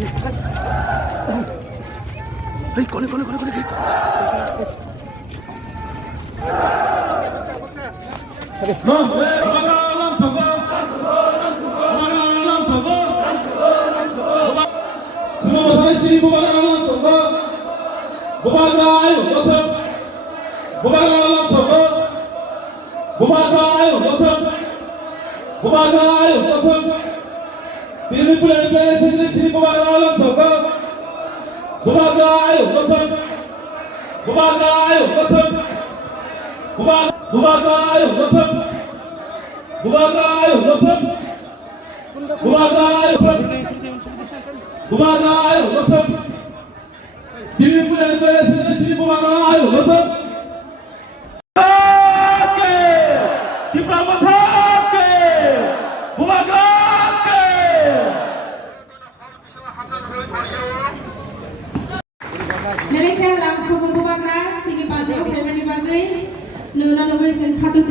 Hey, kau ni. Semua masalah sini bukan alam sogo, bukan ayo betul, bukan alam sogo, bukan ayo betul, bukan ayo betul. Pilih sini bukan alam sogo, bukan ayo betul, bukan ayo betul, bukan ayo betul, bukan ayo betul, bukan ayo betul. Bumaga ayo betul. Dini bulan sini bumaga ayo betul. Oke. Diplomat oke. Bumaga oke. Mereka langsung bumaga sini pada oke meni bagai nula nunggu jen khatu